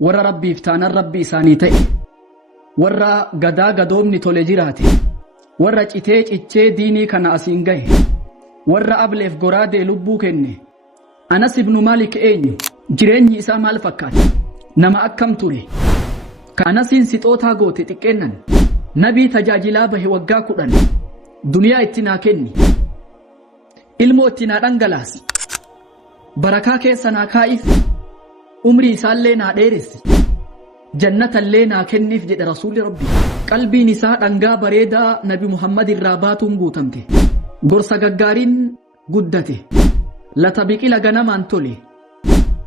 warra rabbiif taanan rabbi isaanii ta'e, warra gadaa gadoomni tole jiraate, warra citee cichee diinii kana asiin gahe, warra ableef goraadee lubbuu kenne. Anas ibnu Maalik eenyu? Jireenyi isaa maal fakkaata? Nama akkam ture? Ka Anasiin sixootaa goote xiqqeennan nabii tajaajilaa bahe waggaa 10 duniyaa itti naa kenni, ilmoo itti naa dhangalaasi, barakaa keessa naa kaa'if, umrii isaallee naa dheeressi, jannatallee naa kenniif jedhe rasuulli rabbi. Qalbiin isaa dhangaa bareedaa nabi Muhammad irraa baatuun guutamte, gorsa gaggaariin guddate, lata biqila ganamaan tole,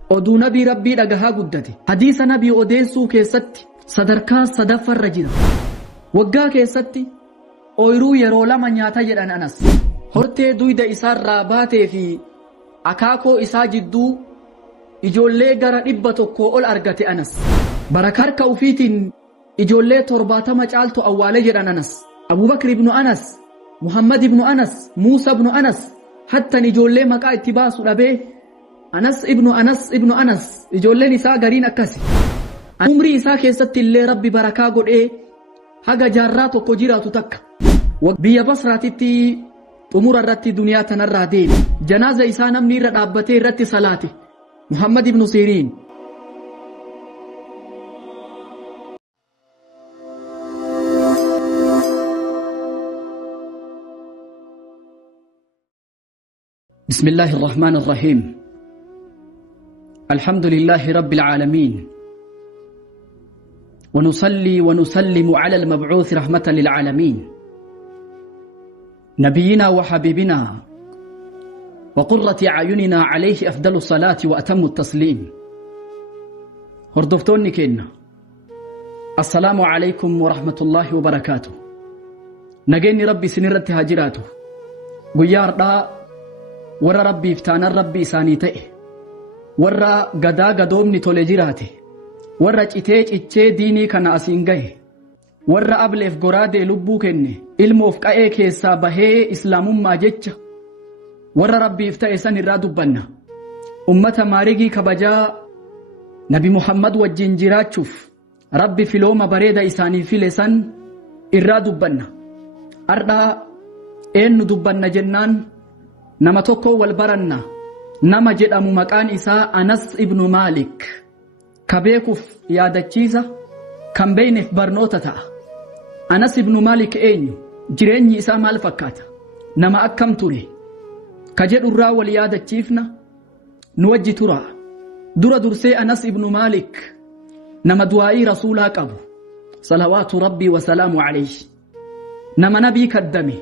oduu nabii rabbii dhagahaa guddate, hadiisa nabii odeessuu keessatti sadarkaa sadaffarra jira. Waggaa keessatti ooyiruu yeroo 2 nyaata jedhan Anas. Hortee duyda isaarraa baatee fi akaakoo isaa jidduu ijoollee gara 100 ol argate Anas. Baraka harka ufiitiin ijoollee 70 caaltu awwaale jedhan Anas. Abubakr ibnu Anas, Muhammad ibnu Anas, Muusa ibnu Anas, hattan ijoollee maqaa itti baasu dhabee Anas ibnu Anas ijoolleen isaa gariin akkasi. Umrii isaa keessatti illee rabbi barakaa godhee haga jaarraa tokko jiraatu takka biyya Basraatitti xumura irratti duniyaa tanarraa deeme. Janaaza isaa namni irra dhaabbatee irratti salaate Muhammad ibnu Siriin. بسم الله الرحمن الرحيم. الحمد لله رب العالمين، ونصلي ونسلم على المبعوث رحمة للعالمين، نبينا وحبيبنا وقرة أعيننا، عليه أفضل الصلاة وأتم التسليم. هردفتوني كينا، السلام عليكم ورحمة الله وبركاته. نجيني ربي سنرت هاجراته غيار دا ورا ربي افتانا ربي إساني تئه، ورا غدا غدومني تولي جراته، warra citee cichee diinii kana asiin gahe, warra ableef goraadee lubbuu kenne, ilmoof qa'ee keessaa bahee islaamummaa jecha warra rabbiif ta'e san irraa dubbanna. Ummata maarigii kabajaa nabi Muhammad wajjin jiraachuuf rabbi filooma bareeda isaanii file san irraa dubbanna. Ardhaa eenyu dubbanna jennaan nama tokko wal baranna, nama jedhamu maqaan isaa Anas ibnu Maalik. Kabeekuuf yaadachiisa, kan beeyneef barnoota ta'a. Anas ibnu Maalik eenyu? Jireenyi isaa maal fakkaata? Nama akkam ture? Ka jedhurraa wal yaadachiifna nu wajji tura. Dura dursee Anas ibnu Maalik nama du'aa'ii rasuulaa qabu salawaatu rabbii wa salaamu alayhi, nama nabii kaddame,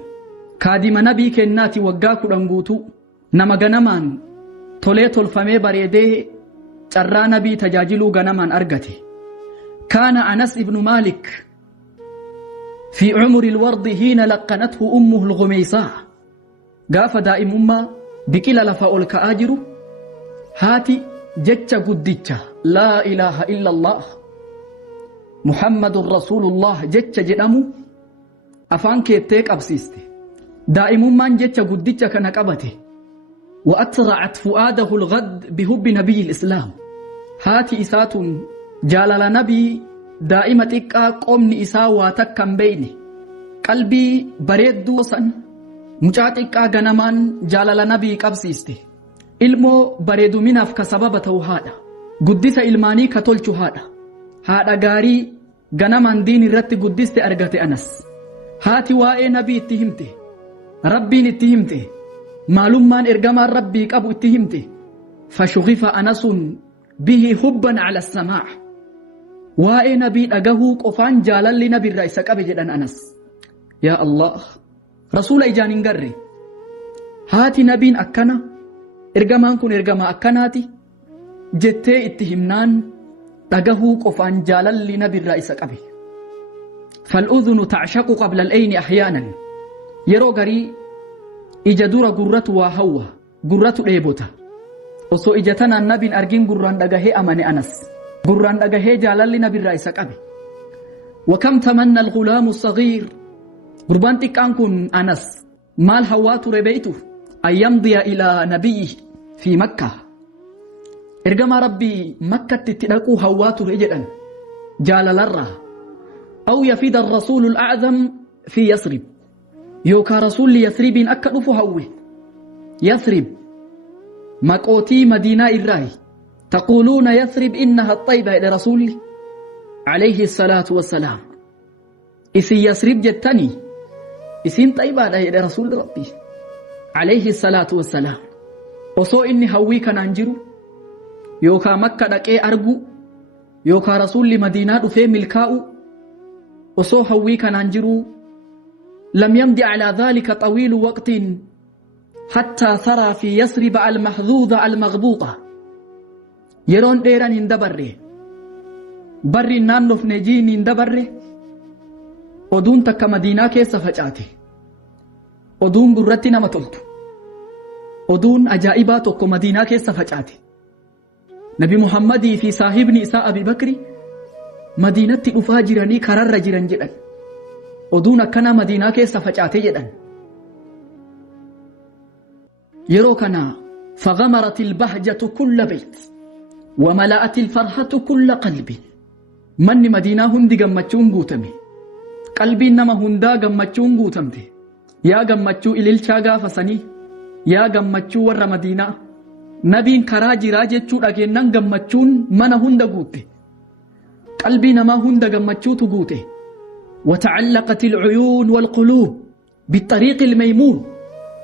kaadima nabii kennaati waggaa 10 guutuu, nama ganamaan tolee tolfamee bareedee carraa nabii tajaajiluu ganamaan argate. كان أنس ابن مالك في عمر الورد حين لقنته أمه الغميصاء. قاف دائم أمه بكلا لفاء الكآجر هاتي جتش قدتش لا إله إلا الله محمد رسول الله جتش جدامو أفان كيتيك أبسيستي. دائم أمه جتش قدتش كنكبته، وأترعت فؤاده الغد بحب نبي الإسلام. هاتي إسات جالال نبي دائمة إكا قومني إسا واتكم بيني، قلبي بريد دوسا مجات إكا غنمان جالال نبي قبسيسته. ilmoo bareedu minaaf ka sababa ta'u haadha, guddisa ilmaanii ka tolchu haadha, haadha gaarii ganamaan diin irratti guddiste argate Anas. Haati waa'ee nabii itti himte, rabbiin itti himte, maalummaan ergamaan rabbii qabu itti himte. Fashughifa Anasun bihi hubban ala samaa. Waa'ee nabii dhagahuu qofaan jaalalli nabirraa isa qabe jedhan Anas. Yaa Allah, rasuula ijaan hin garre. Haati nabiin akkana, ergamaan kun ergamaa akkanaati jettee itti himnaan dhagahuu qofaan jaalalli nabirraa isa qabe. فالأذن تعشق قبل العين أحيانا. yeroo garii ija dura gurratu waa hawwa, gurratu dheebota. Osoo ija tanaan nabiin argin gurraan dhagahee amane Anas, gurraan dhagahee jaalalli nabirraa isa qabe. وكم تمنى الغلام الصغير. gurbaan xiqqaan kun Anas maal hawwaa ture beeytu? أن يمضي إلى نبيه في مكة. إرجما ربي مكة تتلقوا هوات رجلا جال لرة أو يفيد الرسول الأعظم في يثرب يوكا رسول يثرب أكد فهوه يثرب مكوتي مدينة الراي تقولون يثرب إنها الطيبة إلى رسول عليه الصلاة والسلام إسي يثرب جتني إسين طيبة إلى رسول ربي عليه الصلاة والسلام وصو إني هوي كان أنجرو يوكا مكة دكي أرجو يوكا رسول مدينة في ملكاؤ وصو هوي كان أنجرو لم يمضي على ذلك طويل وقت حتى ثرى في يثرب المحظوظة المغبوطة يرون ديران اندبره بري نانوف نجين اندبره ودون تك مدينة كيس فجاته ودون قرتي نما تلتو ودون أجائبات مدينة كيس فجاته نبي محمد في صاحب نساء أبي بكر مدينة أفاجرني كرر جرن جدن ودون كان مدينة كيس فجاته جدن يروكنا فغمرت البهجة كل بيت وملأت الفرحة كل قلب من مدينة هندي غمچون غوتمي قلبي نما هندا غمچون غوتمته يا غمچو إللچا غافسني يا غمچو ور مدينة نبين كراجي راجچو دغينن غمچون من هندا غوته قلبي نما هندا غمچو تغوته وتعلقت العيون والقلوب بالطريق الميمون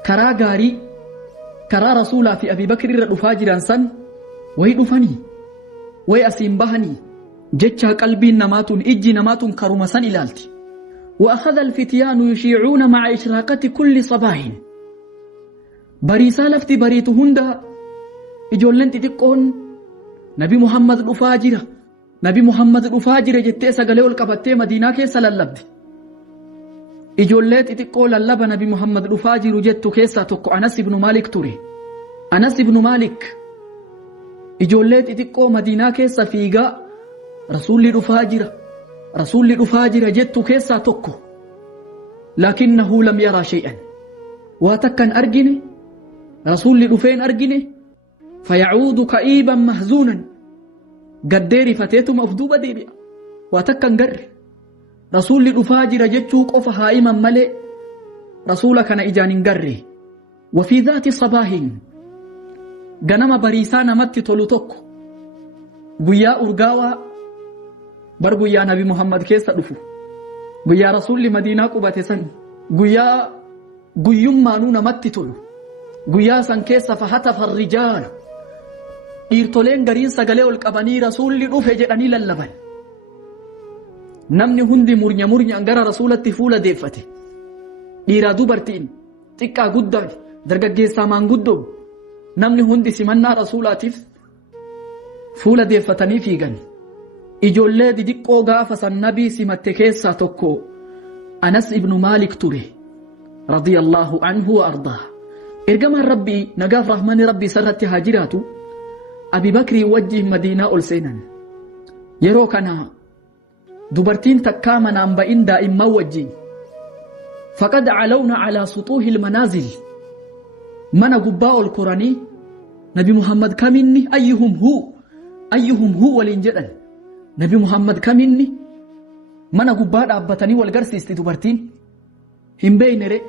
كرا غاري كرا رسولا في أبي بكر الرفاجران سن ويدفني ويأسين بهني جتشا قلبي نمات إجي نمات كرمسان إلالتي وأخذ الفتيان يشيعون مع إشراقة كل صباح بريسا لفتي بريت هندا إجولن تتقون نبي محمد الأفاجرة نبي محمد الأفاجرة جتة سقلي والقبتة مدينة كيسا للبد إجولت تتقون للب نبي محمد الأفاجر جتة كيسا تقو أنس بن مالك توري أنس بن مالك إجولت تتقون مدينة كيسا فيقا رسول الأفاجر جتة كيسا تقو لكنه لم يرى شيئا واتكن أرجني رسول الأفين أرجني فيعود كئيبا محزونا قديري فتيتم أفدوبة ديبئة واتكن قر رسول الأفاجر جتة قف هائما ملئ رسولك نئجان قري وفي ذات صباح غنم بريسان مت تلوتك قيا أرقاوة برغو يا نبي محمد كيسا دفو قيا رسول مدينة قبة سن قيا قيوم مانو نمت تلو قيا سن كيسا فحتف الرجال إيرتولين غرين سغلي والقباني رسول دفو جدني للبن نمني هندي مرنيا انغرا رسول التفولة ديفتي إيرا دوبرتين تكا قدام درقا سامان قدام نمني هندي سمنا رسولاتيف فولة ديفتني فيغن إجولة ديكو غافة النبي سمت كيسا توكو أنس ابن مالك توري رضي الله عنه وأرضاه إرقام ربي نقاف رحمن ربي سرت هاجراته أبي بكر يوجه مدينة ألسينا يروكنا دبرتين تكامنا أنبئين دائم موجين فقد علونا على سطوح المنازل من قباء القرآن نبي محمد كمني أيهم هو والإنجدل نبي محمد كمني من قباء أبتني والقرس استدبرتين هم بين رئ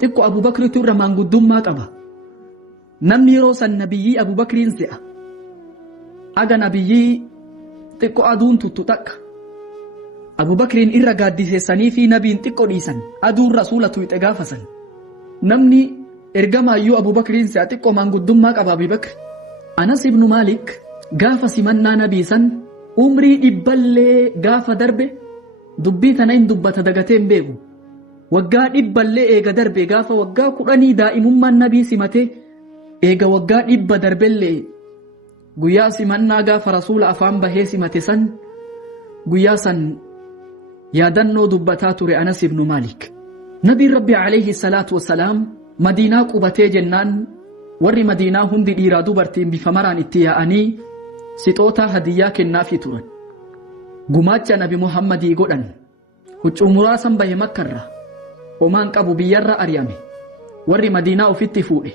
تكو أبو بكر تر من قدوم ما قبا نمني روس النبي أبو بكر انسئ أغا نبي تكو أدون تتتك أبو بكر إرى قادي سيساني في نبي تكو ديسان أدون رسولة يتغافسا نمني إرقما أيو أبو بكر انسئ تكو من قدوم ما قبا أبي بكر أنس ابن مالك غاف سمنا نبي سن عمري إبالي غاف دربه دبي تنين دبت دقتين بيغو وقا إبالي إيغا دربه غاف وقا قراني دائم من نبي سمته إيغا وقا إبا دربه قيا سمنا غاف رسول أفام بهي سمته سن قيا سن يادنو دبتاتور أنس ابن مالك نبي ربي عليه الصلاة والسلام مدينة قبتي جنان ور مدينة هندي إيرادو برتين بفمران اتياءني سيطوتا هديا كنا في تورن قماتش نبي محمد يقولن هجو مراسا به مكرة ومان قبو بيار أريامي ور مدينة في التفوئي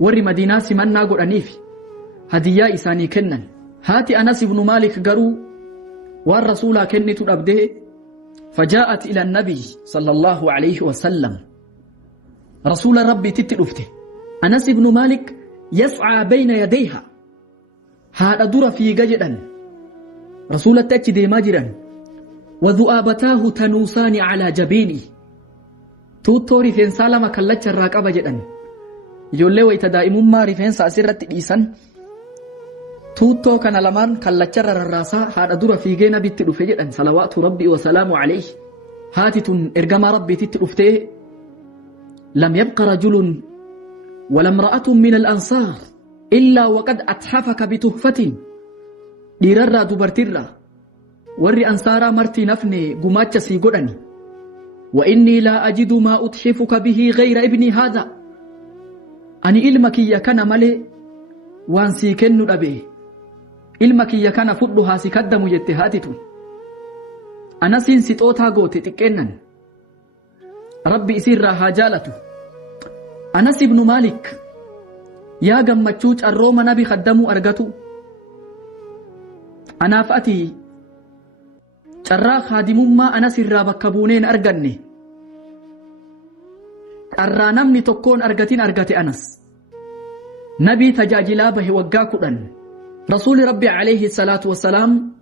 ور مدينة سمنا قرانيفي hadiyyaa isaanii kennan. Haati Anas ibn Maalik garuu waan rasuulaa kennitu dhabdee فجاءت إلى النبي صلى الله عليه وسلم رسول ربي تتلفته أنس بن مالك يسعى بين يديها هذا در في ججدا رسول التأكد ماجرا وذؤابتاه تنوسان على جبيني توتوري فين سالما كاللتش الراكبة جدا يقول له ويتدائم ما رفين سأسرت إيسان توتو كان لمان كاللتش الراسا هذا در في جينا بتلفه جدا صلوات ربي وسلام عليه هاتت إرقام ربي تتلفته لم يبق رجل ولا امرأة من الأنصار إلا وقد أتحفك بتهفة لرر دبرتر ور أنصار مرتي نفني قماتش سيقرني وإني لا أجد ما أتحفك به غير ابني هذا أني إلمك يكن ملي وانسي كن أبيه إلمك يكن فضلها سكدم يتهاتت أنا سنسيت أوتا قوتي تكنن ربي إسيرها جالته أنس بن مالك يا قمتشوج الروم نبي خدموا أرقتو أنا فأتي شرا خادم ما أنس الرابك كبونين أرقني الرانمني تكون أرقتين أرقتي أنس نبي تجاجلا به وقاكودا رسول ربي عليه الصلاة والسلام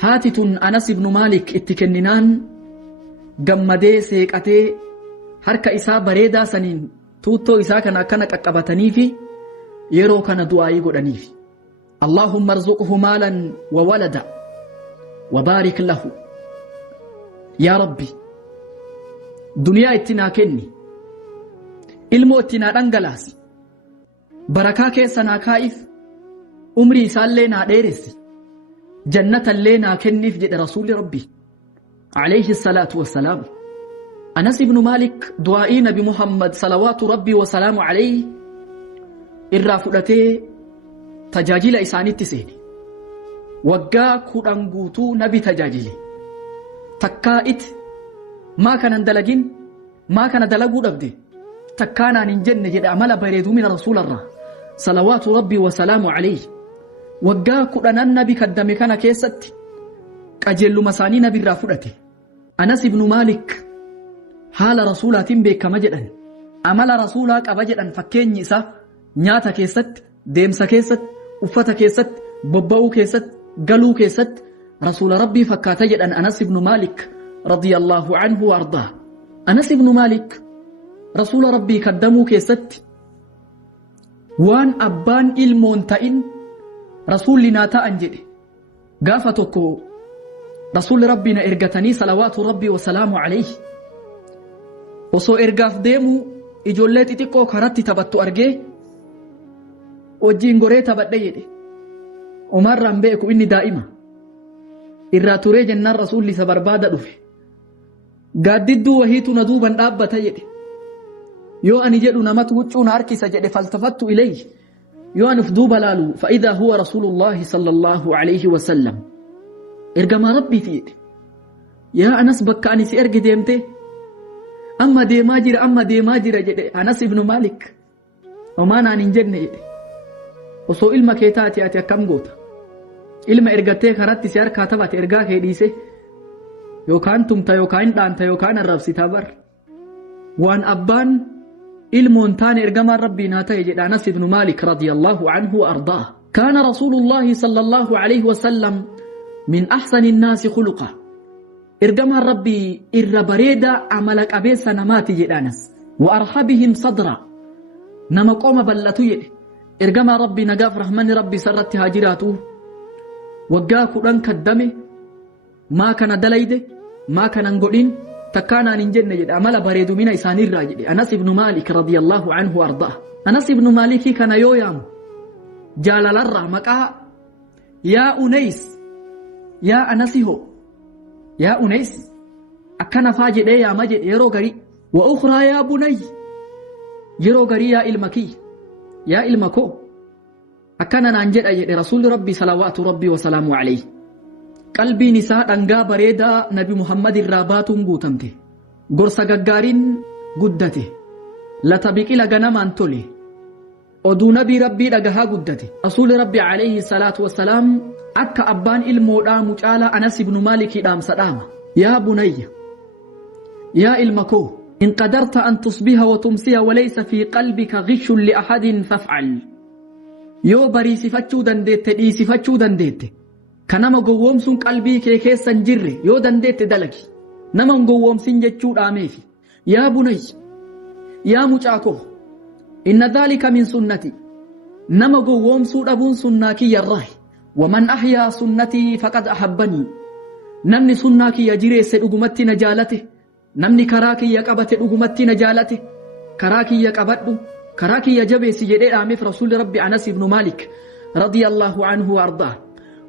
هاتت أنس بن مالك اتكننان gammadee seeqatee harka isaa bareedaa saniin tuuttoo isaa kana akkana qaqqabatanii fi yeroo kana du'aayii godhaniif Allahumma arzuqhu maalan wa walada wa baarik lahu yaa rabbi duniyaa itti naa kenni ilmoo itti naa dhangalaasi barakaa keessa naa kaa'if umrii isaallee naa dheeressi jannatallee naa kenniif jedhe rasuuli rabbi عليه الصلاة والسلام أنس بن مالك دعائي نبي محمد صلوات ربي وسلام عليه الرافلتي تجاجل إساني التسيني وقا كورانقوتو نبي تجاجل تكائت ما كان اندلجين ما كان دلقو ربدي تكانا ننجن جد عمل بريدو من رسول الله صلوات ربي وسلام عليه وقا كوران النبي كدامي كان كيست أجل مساني نبي الرافلتي أنس بن مالك حال رسولات بك مجدا عمل رسولك أبجدا فكين نسا نياتا كيست ديمسا كيست أفتا كيست بباو كيست قلو كيست رسول ربي فكات جدا أنس بن مالك رضي الله عنه وأرضاه أنس بن مالك رسول ربي قدمو كيست وان أبان إلمون تائن رسول لنا تأنجد قافتكو رسول ربنا إرقتني صلوات ربي وسلام عليه وصو إرقاف ديمو إجولتي تيكو كراتي تبتو أرقي وجين غوري تبت يدي ومرة بيكو إني دائما إراتوري جنان رسول لي سبربادة دفه قاددو وهيتو ندوبا دابة يدي يو أني جدو نمت وچون أركي سجد فالتفت إليه يو أنف دوبا لالو فإذا هو رسول الله صلى الله عليه وسلم إرقما ربي فيك يا أنس بك أني سيرقي ديمتي أما ديما جير جدي أنس ابن مالك وما نانين جنة جدي وصو إلما كيتاتي أتي أكام قوتا إلما إرقاتي خراتي سيار كاتبات إرقاك يديسي يوكان تمتا يوكان دانتا يوكان الرفسي تابر وان أبان إلمون تاني إرقما ربي ناتا يجد أنس ابن مالك رضي الله عنه وأرضاه كان رسول الله صلى الله عليه وسلم من أحسن الناس خلقا إرقما ربي إربريدا عملك أبيس نماتي جدانس وأرحبهم صدرا نما قوم بلتو يدي إرقما ربي نقاف رحمن ربي سرت هاجراته وقاكو لنك الدمي ما كان دليده ما كان نقولين تكانا ننجن جد عمل بريدو من إساني الراجد أنس بن مالك رضي الله عنه وأرضاه أنس بن مالك كان يويام جالل الرحمة يا أنيس يا أنسيه يا أنيس أكنا فاجد يا مجد يرو غري وأخرى يا بني يرو غري يا إلمكي يا إلمكو أكنا ننجد أجد رسول ربي صلوات ربي وسلامه عليه قلبي نساء دنگا بريدا نبي محمد الرابات غوتمته غرسا غغارين غدته لتبقي لغنم انتولي oduu nabii rabbii dhagahaa guddate rasuuli rabbi alayhi salaatu wassalaam akka abbaan ilmoodhaa mucaalaa Anas ibnu Maalikii dhaamsa dhaama yaa bunayya yaa ilma koo in qadarta an tusbiha wa tumsiya walaysa fi qalbika ghishun li ahadin faf'al yoo bariisifachuu dandeette dhiisifachuu dandeette kanama gowwoomsuun qalbii kee keessa hin jirre yoo dandeette dalagi nama gowwoomsin jechuu dhaameefi yaa bunayya yaa mucaa koo inna dhalika min sunnati nama gowwoomsuu dhabuun sunnaa kiyyarraa waman ahyaa sunnatii faqad ahabbanii namni sunnaa kiyya jireesse dhugumatti na jaalate namni karaa kiyya qabate dhugumatti na jaalate karaa kiyya qabadhu karaa kiyya jabeessi jedhee dhaameef rasuuli rabbi Anas ibnu Maalik radiyallahu anhu ardaa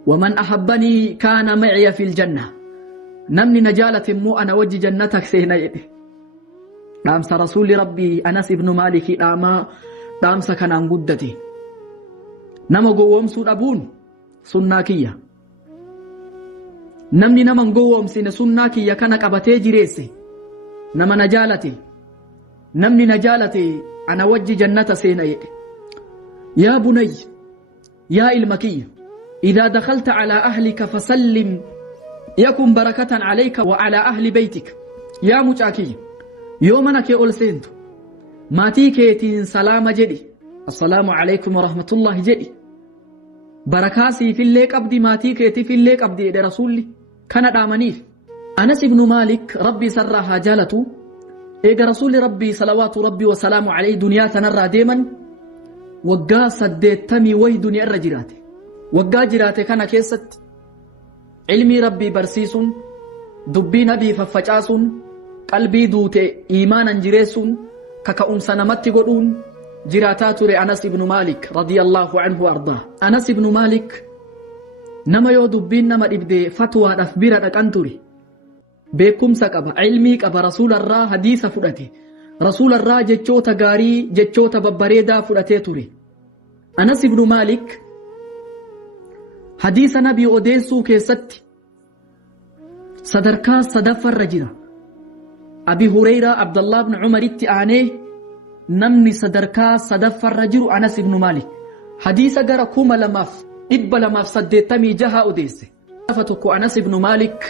waman ahabbanii kaana maciya fil janna namni na jaalate immoo ana wajji jannata seena jedhe dhaamsa rasuuli rabbi Anas ibnu Maalikii dhaamsa kanaan guddate nama gowwoomsuu dhabuun sunnaa kiyya namni nama gowwoomsine sunnaa kiyya kana qabatee jireesse nama na jaalate namni na jaalate ana wajji jannata seena jedhe yaa bunayya yaa ilma kiyya idhaa dakhalta calaa ahlika fasallim yakun barakatan calayka wa calaa ahli beytika yaa mucaa kiyya yoo mana kee ol seentu maatii keetiin salaama jedhi assalaamu calaykum warahmatullaahi jedhi barakaa siifillee qabdi maatii keetiifillee qabdi jedhe rasuulli kana dhaamaniif Anas ibnu Maalik rabbii sarraa haa jaalatu eega rasuulli rabbii salawaatu rabbii wasalaamu calayhi duniyaa tanarraa deeman waggaa 80 wayi duniyaa irra jiraate waggaa jiraate kana keessatti ilmii rabbii barsiisuun dubbii nabii faffacaasuun qalbii duute iimaanan jireessuun kaka'umsa namatti godhuun jiraataa ture Anas ibnu Maalik radiyallahu anhu ardaa Anas ibnu Maalik nama yoo dubbiin nama dhibdee fatwaadhaaf bira dhaqan ture beekumsa qaba ilmii qaba rasuularraa hadiisa fudhate rasuularraa jechoota gaarii jechoota babbareedaa fudhatee ture Anas ibnu Maalik hadiisa nabii odeessuu keessatti sadarkaa sadaffarra jira Abi Hurayraa Abdullah ibn Umaritti aanee namni sadarkaa sadaffarra jiru Anas ibnu Maalik hadiisa gara 2286 odeesse lafa tokko Anas ibnu Maalik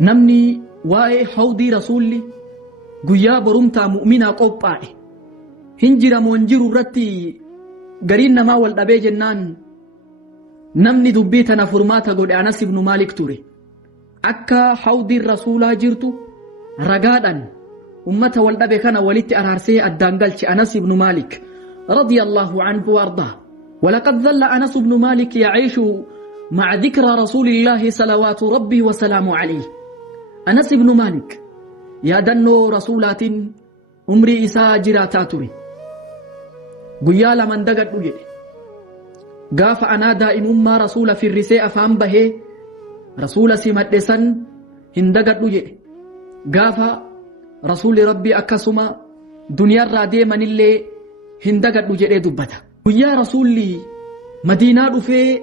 namni waa'ee hawdii rasuulli guyyaa borumtaa mu'minaa qophaa'e hin jiramoo hin jiru irratti gariin namaa wal dhabee jennaan namni dubbii tana furmaata godhe Anas ibnu Maalik ture akka hawdiin rasuulaa jirtu ragaadhaan ummata wal dhabe kana walitti araarsee addaan galche Anas ibnu Maalik radiyallahu anhu wardaa ولقد ظل أنس بن مالك يعيش مع ذكرى رسول الله صلوات ربي وسلامه عليه أنس بن مالك يا دنو رسولات عمري إساء جراتاتوري قيال من دقت وجد قاف أنا دائم ما رسول في الرساء فهم به رسول سمت لسن هندقت وجد قاف رسول ربي أكسما دنيا الرادية من اللي هندقت وجد دبتا يا رسولي مدينة رفي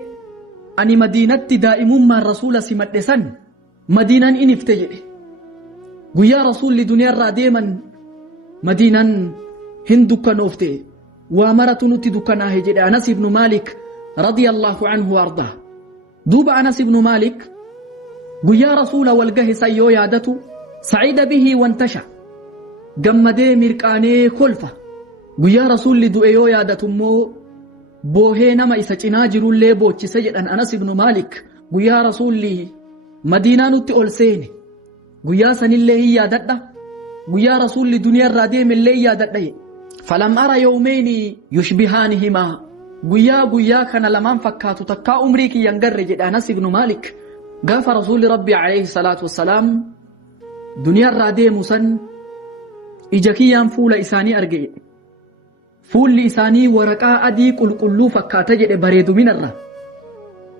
أني مدينة دائم ما الرسول سمت لسن مدينة إنفتجئ يا رسولي دنيا الرادية من مدينة هندك نوفتي وامرة نتدك ناهجد أنس بن مالك رضي الله عنه وارضاه دوب أنس بن مالك يا رسول والقه سيو يادته سعيد به وانتشى قمدي مركاني خلفة يا رسول دؤيو يادته مو بوهي نما إساچنا جرو اللي بوچ سجد أنس بن مالك يا رسول مدينة نتي أولسيني يا سن اللي يادته يا رسول دنيا الراديم اللي يادته فلم أرى يومين يشبهانهما قيا كان لمن فكاتو تكا عمري كي ينقر جد أنس بن مالك قاف رسول ربي عليه الصلاة والسلام دنيا الراديم سن إجاكيان فول إساني أرقي فول إساني ورقا أدي قلو فكاتا جد بريد من الرا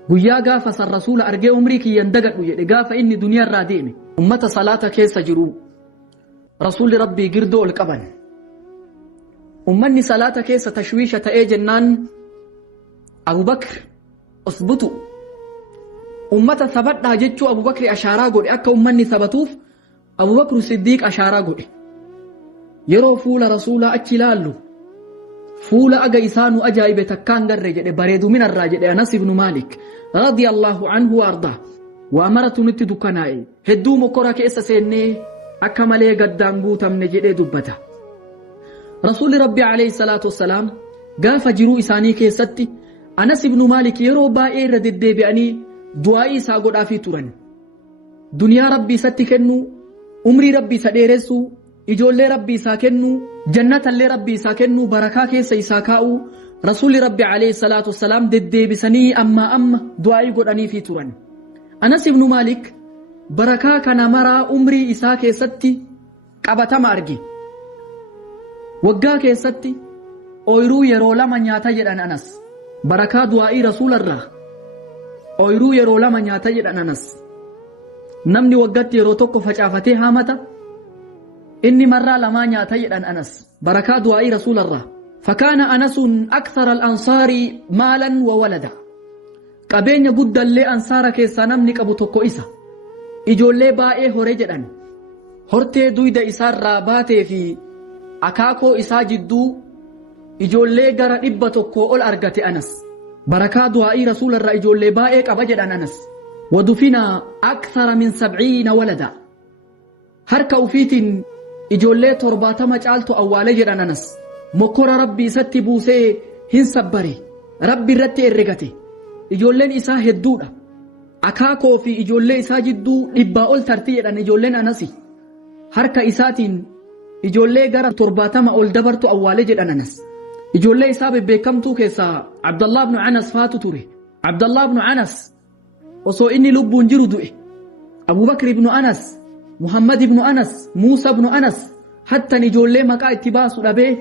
قيا قاف سر رسول أرقي عمري كي يندقر جد قاف إني دنيا الراديم أمة صلاة كيس جرو رسول ربي قردو القبن أمني صلاة كيس تشويشة أي جنان أبو بكر أثبتوا أمة ثبتنا جدشو أبو بكر أشارا قد أكا أمني ثبتوف أبو بكر الصديق أشارا قد يرو فول رسول أكلالو فولا أجا إسانو أجايب تكان درجة بريدو من الراجع أنس بن مالك رضي الله عنه وأرضاه وأمرت نتدو كناي هدو مكورا كيسا سيني أكمالي قدام بوتا من جده دبتا رسول ربي عليه الصلاة والسلام قاف جرو إساني كيستي أنس بن مالك يرو بائر ردد بأني دعائي ساقود آفي تورن دنيا ربي ستي كنو عمري ربي سديرسو إجولي ربي ساكنو جنة اللي ربي ساكنو بركا كيسا إساكاو رسول ربي عليه الصلاة والسلام دد بسني أما دعائي قد أني في تورن أنس بن مالك بركا كان مرا عمري إساكي ستي قبتا مارجي وقا كيستي أويرو يرو لما نياتا جدن أنس بركا دعائي رسول الله أويرو يرو لما نياتا جدن أنس نمني وقت يرو توقف فجافتي هامتا إني مرة لما نياتا جدن أنس بركا دعائي رسول الله فكان أنس أكثر الأنصار مالا وولدا قبين قد اللي أنصار كيسا نمني قبو توقو إسا إجولي بائي هوري جدن هورتي دويد إسار راباتي في أكاكو إسا جدو إجولي غرا إبا توقو أول أرغتي أنس بركا دعائي رسول الله إجولي بائي قبا جدن أنس ودفنا أكثر من 70 ولدا هركا وفيت إجولي ترباتا مجالتو أولي جدن أنس مكورا ربي ستي بوسي هن سبري ربي رتي إرغتي إجولين إسا هدودا أكاكو في إجولي إسا جدو إبا أول ترتي جدن إجولين أنسي هركا إساتين إجولي غرا ترباتما أول دبرتو أولي جدن أنس إجولي إسا ببكمتو كيسا عبد الله بن عنس فاتو توري عبد الله بن عنس وصو إني لبون جرو دوئي أبو بكر بن أنس محمد بن أنس موسى بن أنس حتى نجولي مكا اتباسو لبه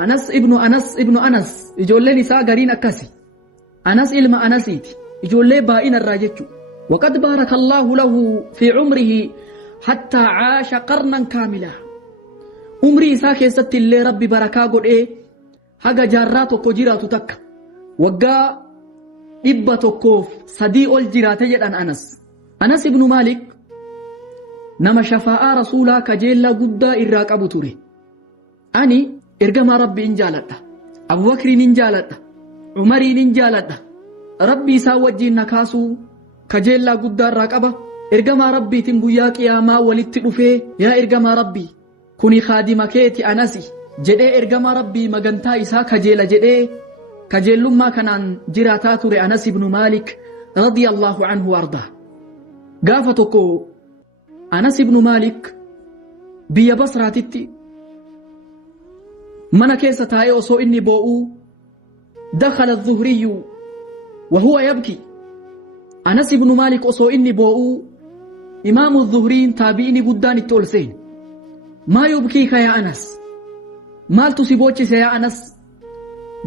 أنس ابن أنس إجولي نساء غرين أكاسي أنس إلما أنسيتي إجولي بائن الراجتشو وقد بارك الله له في عمره حتى عاش قرنا كاملا عمري إسا كيست اللي ربي بركا قد إيه haga jaarraa tokko jiraatu takka waggaa 100 sadii ol jiraate jedhan Anas ibn Malik nama shafaa'a rasuulaa kajeella guddaa irraa qabu ture ani ergama rabbi in jaaladha Abu Bakrin in jaaladha Umarin in jaaladha rabbi isaa wajjin nakaasu kajeella guddaa irraa qaba ergama rabbiitiin guyyaa qiyaamaa walitti dhufee yaa ergama rabbi kuni khaadima keeti Anasi jedhee ergama rabbii magantaa isaa kajeela jedhee kajeellummaa kanaan jiraataa ture Anas ibn Malik radiyallahu anhu warda gaafa tokko Anas ibn Malik biyya Basraatitti mana keessa taa'ee osoo inni boo'u dakhala adh-dhuhri wa huwa yabki Anas ibn Malik osoo inni boo'u imaamu adh-dhuhriin taabi'ini guddaan itti ol seen maa yubkiika yaa Anas maaltu si boochise yaa Anas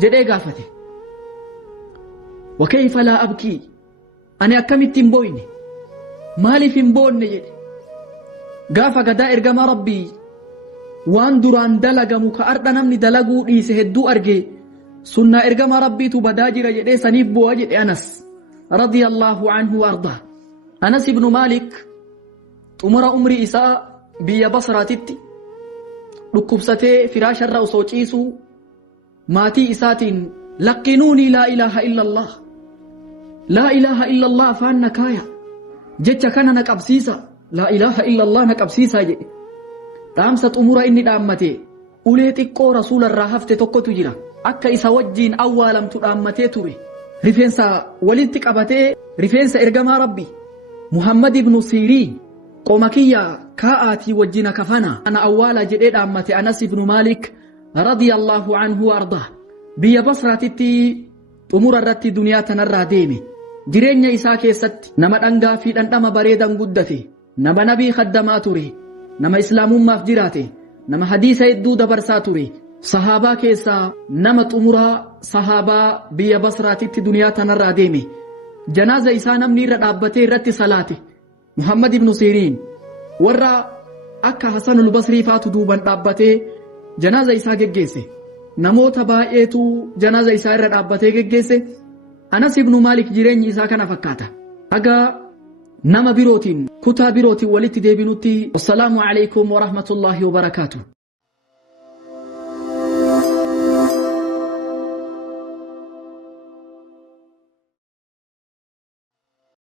jedhee gaafate wa kayfa laa abkii ani akkamitti hin booyne maaliif hin boonne jedhe gaafa gadaa ergama rabbii waan duraan dalagamu ka arda namni dalaguu dhiise hedduu arge sunnaa ergama rabbiitu badaa jira jedhee saniif boo'a jedhe Anas radiyallahu anhu warda Anas ibn Malik xumura umrii isaa biyya Basraatitti dhukkubsatee firaasharra osoo ciisu maatii isaatiin laqinuuni laa ilaaha illa Allah afaan nakaaya jecha kana na qabsiisa laa ilaaha illa Allah na qabsiisa jedhe dhaamsa xumura inni dhaammate ulee xiqqoo rasuularraa hafte tokkotu jira akka isa wajjiin awwaalamtu dhaammatee ture rifeensa walitti qabatee rifeensa ergamaa rabbi Muhammad ibn Sirin qoma kiyya kaa'aatii wajjina kafana ana awwaala jedhee dhaammate Anas ibn Malik radiyallahu anhu warda biyya Basraatitti xumura irratti duniyaa tanarraa deeme jireenya isaa keessatti nama dhangaa fi dhandhama bareedan guddate nama nabii khaddamaa ture nama islaamummaaf jiraate nama hadiisa hedduu dabarsaa ture sahaabaa keessaa nama xumuraa sahaabaa biyya Basraatitti duniyaa tanarraa deeme janaaza isaa namni irra dhaabbatee irratti salaate Muhammad ibn Sirin warra akka Hasan al-Basri faatu duuban dhaabbatee janaaza isaa geggeesse namoota baay'eetu janaaza isaa irra dhaabbatee geggeesse Anas ibn Malik jireenyi isaa kana fakkaata haga nama birootiin kutaa birootiin walitti deebinutti assalamu alaykum wa rahmatullahi wa barakatuh